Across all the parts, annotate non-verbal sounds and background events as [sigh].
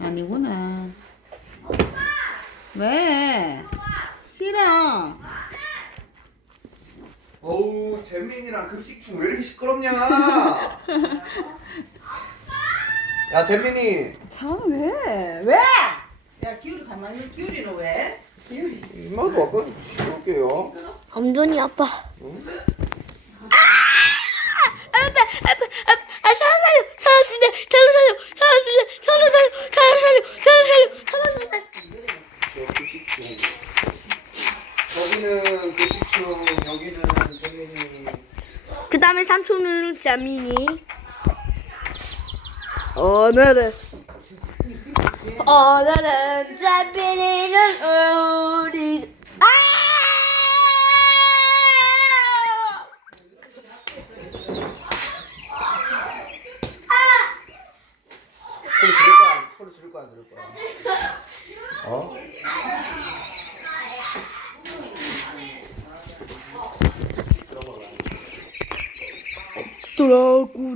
아니구나. 왜? 싫어. 어우 잼민이랑 급식충 왜 이렇게 시끄럽냐? [laughs] 야 잼민이 참 왜? 왜? 야 기울이 가만히 기울이는 왜? 기울이. 이마도 아까 시끄럽게요. 엄전이 아빠. 아! 아빠, 아빠, 아빠, Şamini. Onları. Onların cebelinin öğrü.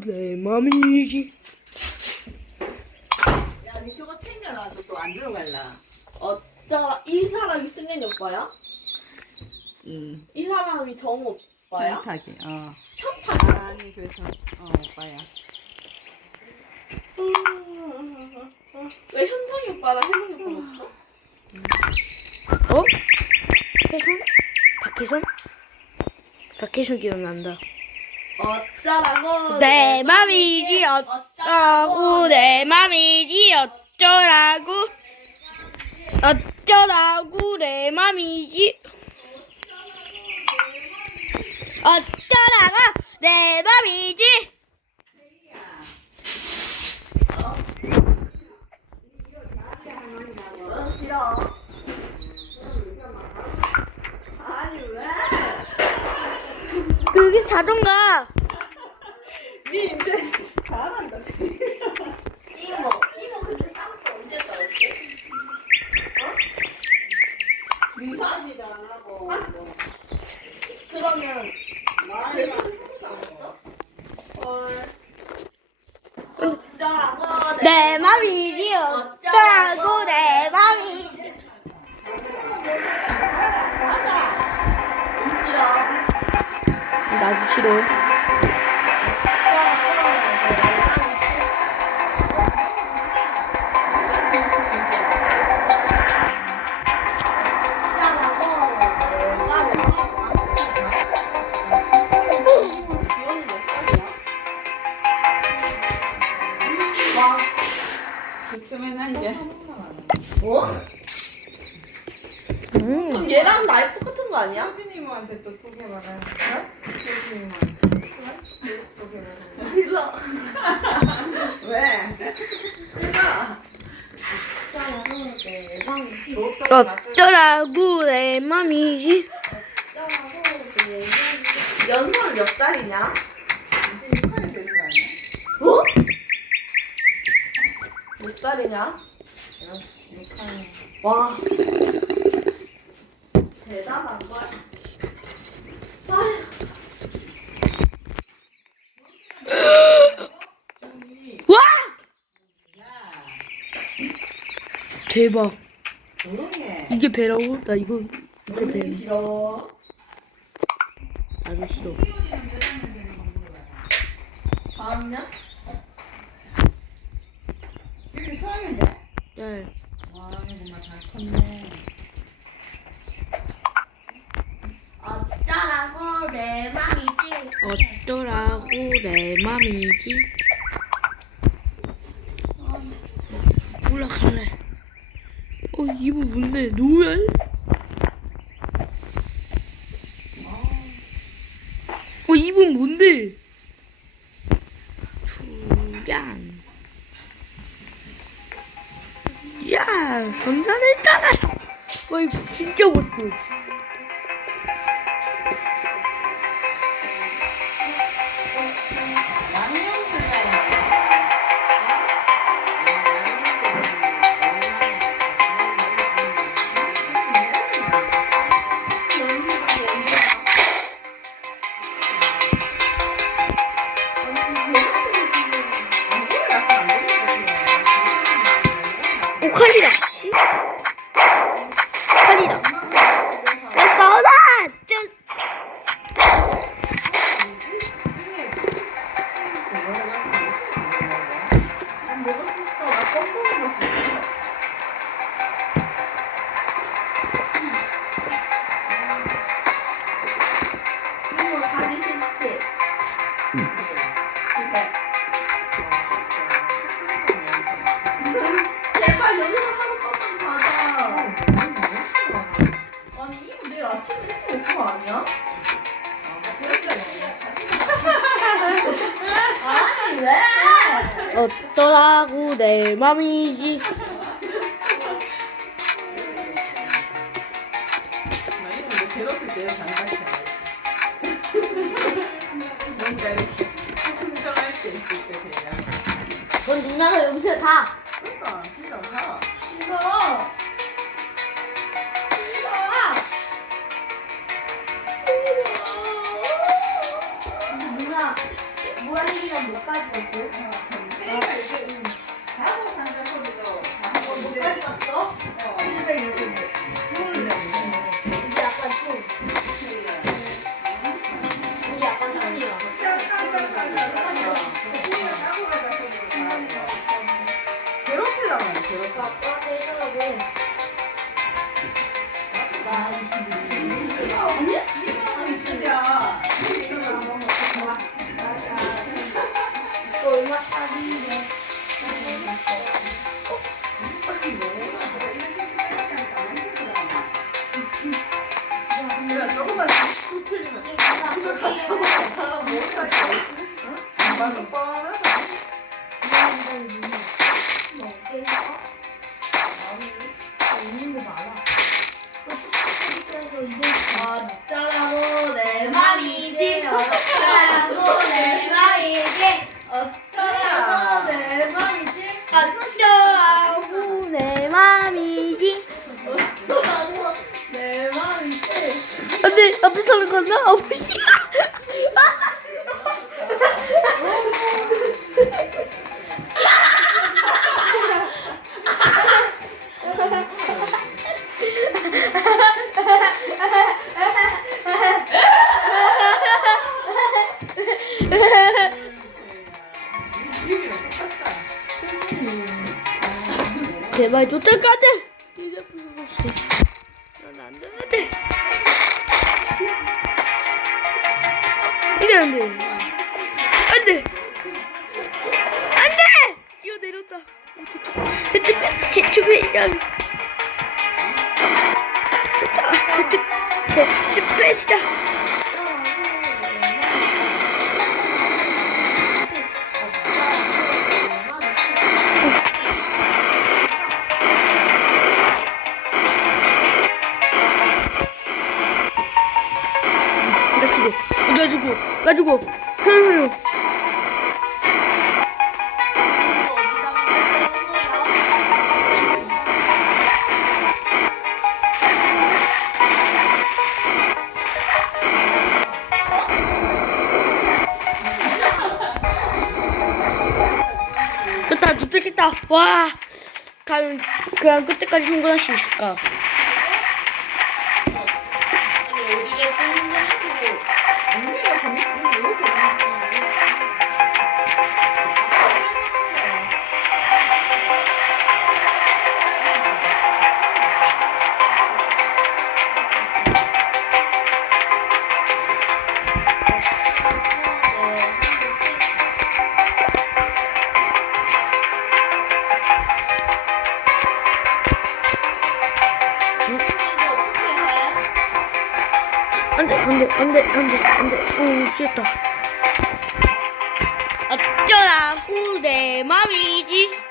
내 맘이지. 야, 니 저거 챙겨놔서 또 안 들어갈라. 어쩌 이 사람이 승현이 오빠야? 응. 이 사람이 정우 오빠야? 현탁이. 어. 현탁 아니 그래서 어 오빠야. 왜 현성이 오빠랑 혜성이 오빠가 없어? 어? 혜선? 박혜선? 박혜선 기억난다. 어쩌라고 내 맘이지 어쩌라고 내 맘이지 어쩌라고. 어쩌라고 내 맘이지. 어쩌라고 내 맘이지. 싫어 아니 왜? 그게 자동가 니 이제 잘한다. 이모 이모 근데 쌍수 언제 따왔지? 미사지도 안 하고. 그러면 제 손톱도 안 했어? 헐 어쩌라고 내 맘이지 어쩌라고 내 맘이 싫어 한. 뭐? 그럼 얘랑 나이 똑같은 거 아니야? 효진이모한테 또 소개 받아야 돼. 질러. 왜? 그래서 진짜 나중에 예방이 없더라고 내 맘이 연설 몇 달이냐? 어? 몇 살이냐? 와 대단한 거야. 아휴. 대박. 이게 배라고? 나 이거 이게 배 길어. 나도 싫어 4학년? 지금 4학년인데? 네. 와, 정말 잘 컸네. 어쩌라고 내 맘이지. 어쩌라고 내 맘이지 올라갈래 어 이거 뭔데 누구야? 어 이분 뭔데? 주량 야 선산을 따라 와 이거 진짜 멋져 이모 가기 싫지? 집에. 제발 여기서 하루 깜빡 자자. 아니 이거 내일 아침에 일찍 먹고 아니야? 왜? 어떠라고 내 맘이지. 아니면 괴롭힐 때 장난쳐. 뭔가 이렇게 흥정할 때 있을 때 그냥. 넌 누나가 여기서 다. 그러니까 진짜 사. 이거. 뻔하다. 내 맘이지 어쩌라고 내 맘이지 어쩌라고 내 맘이지. 어쩌라고 내 맘이지 안돼 앞에? 어 씨. 기 이제 없어. 난안 되는데. 이게 안 돼. 안 돼. 안 돼. 뛰어 내렸다. 제주배장. 제주배시다. 도착했다. 와, 과연 그냥 끝까지 성공할 수 있을까? 여기서 안 돼, 안 돼, 안 돼, 안 돼. 오, 지었다. 어쩌라고 내 맘이지.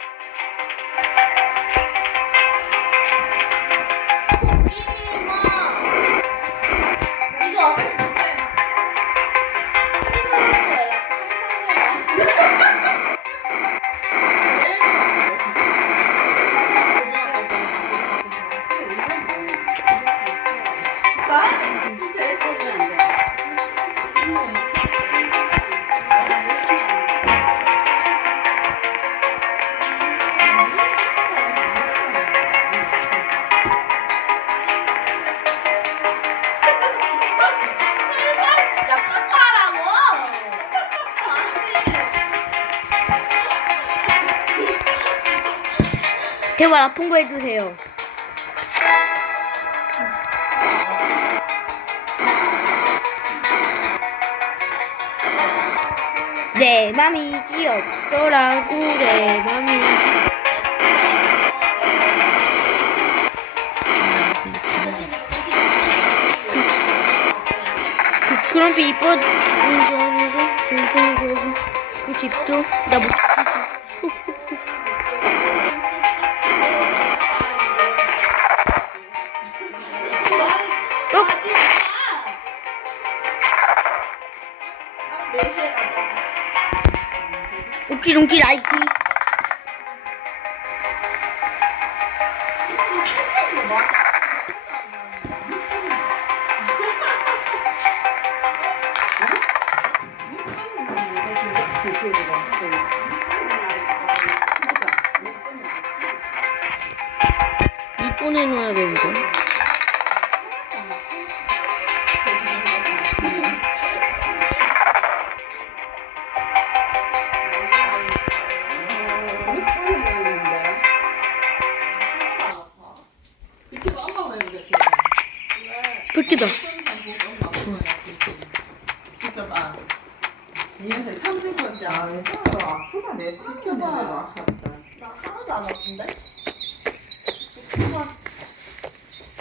제발 아픈 거 해주세요. 내 맘이지 어쩌라고 내 맘이 그, 그런 비 이뻐 운전하고 중중하고 그 집도 나못 오키동키 라이키. 넣어야 되는데 건지 아, 아프다 내 스피커가 아프다. 나 하나도 안 아픈데? 비켜봐.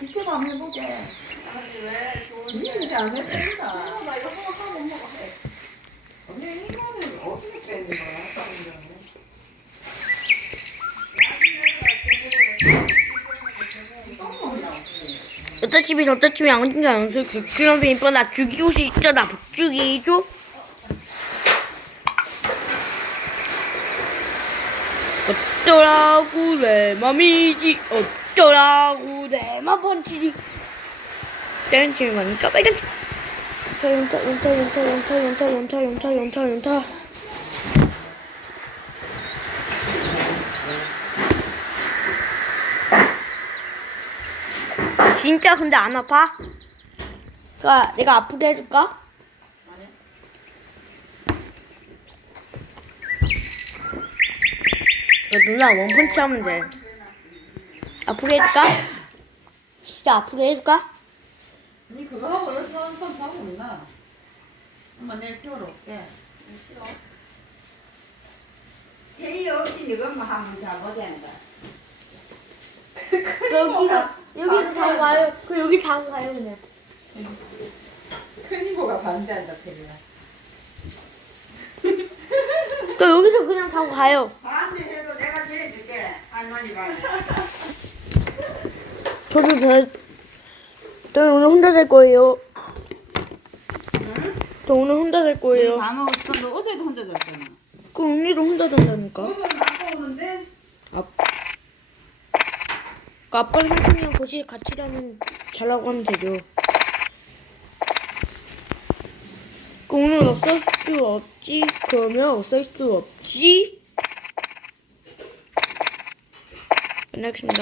비켜봐 한번 해보게. 아니 왜 좋은 니 이제 안 했다니까. 나 이거 하나 하나 못 먹어 해. 언니 이거는 어떻게 빼는 거야? 어떤 집이 저떤 집이 안 된게 아니고 그 그런 비 이뻐 나 죽이고 싶죠 나못 죽이죠 어쩌라고 내 맘이지? 어쩌라고 내 맘 번지지? 때린 팀이 많으니까 빨간 팀 연타 연타 연타 연타 연타 연타 연타 연타 연타. 진짜 근데 안 아파? 그 내가 아프게 해줄까? 누나 원펀치 하면 돼. 아프게 해줄까? 진짜 아프게 해줄까? 니 그거 하고 여기서 한번 사고 있나? 엄마 내일 피우러 올게. 회의 없이 이것만. 여기가 여기서 자고 가요. 그 여기 가요 그냥. 큰 이모가 반대한다 태리야. 그 여기서 그냥 자고 가요. 나한테 해도 내가 해줄게. 할머니 말. 저도 저, 저는 오늘 혼자 잘 거예요. 저 오늘 혼자 잘 거예요. 다 먹었어. 너 어제도 혼자 잤잖아. 그 언니도 혼자 잔다니까. 아빠 오는데 그 아빠랑 삼촌이랑 거실 같이 자면 자라고 하면 되죠. 그 오늘 없을 수 없지? 그러면 없을 수 없지? nächsten